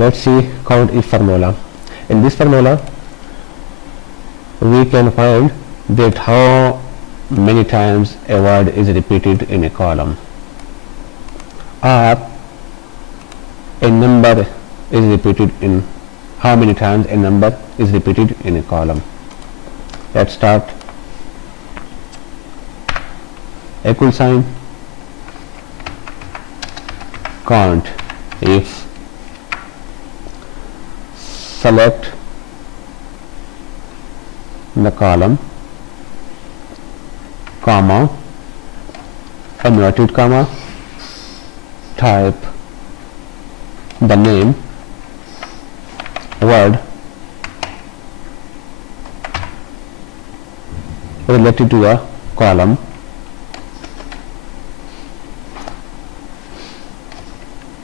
Let's see COUNTIF formula. In this formula we can find that how many times a word is repeated in a column, or a number is repeated in how many times a number is repeated in a column. Let's start. Equal sign, count if, select the column, comma, inverted comma, type the name, word related to a column,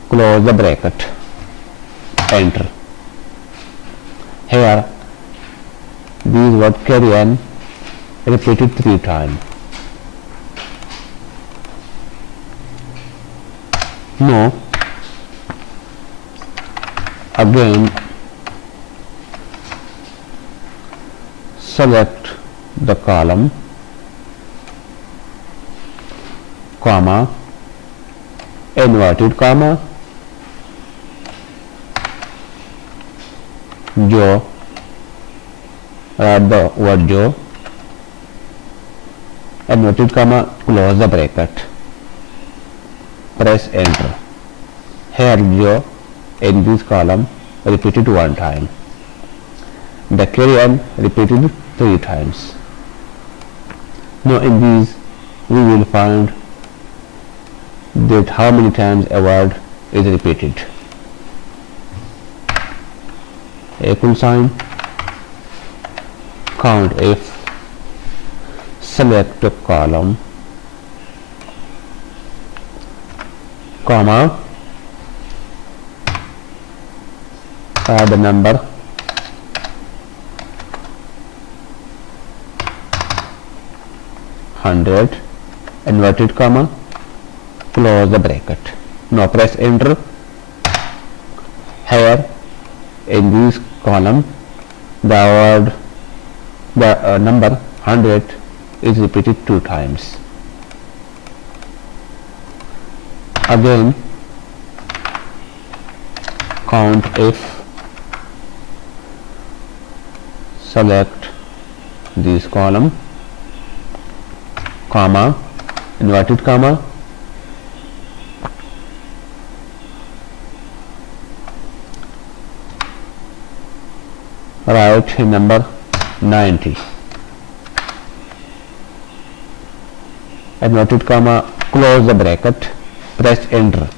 close the bracket, enter. Here these words carry on repeated 3 times. Now again select the column, comma, inverted comma, जो, write the word जो, inverted comma, close the bracket, press enter. Here जो in this column repeated 1 time, the carry on repeated 3 times. Now in these we will find that how many times a word is repeated. Equal sign, count if, select a column, comma, add the number, hundred, inverted comma, close the bracket. Now press enter. Here in this column the number 100 is repeated 2 times. Again count if, select this column, comma, inverted comma, write number 90, inverted comma, close the bracket, press enter.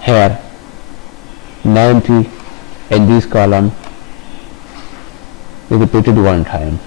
Here 90 in this column is repeated 1 time.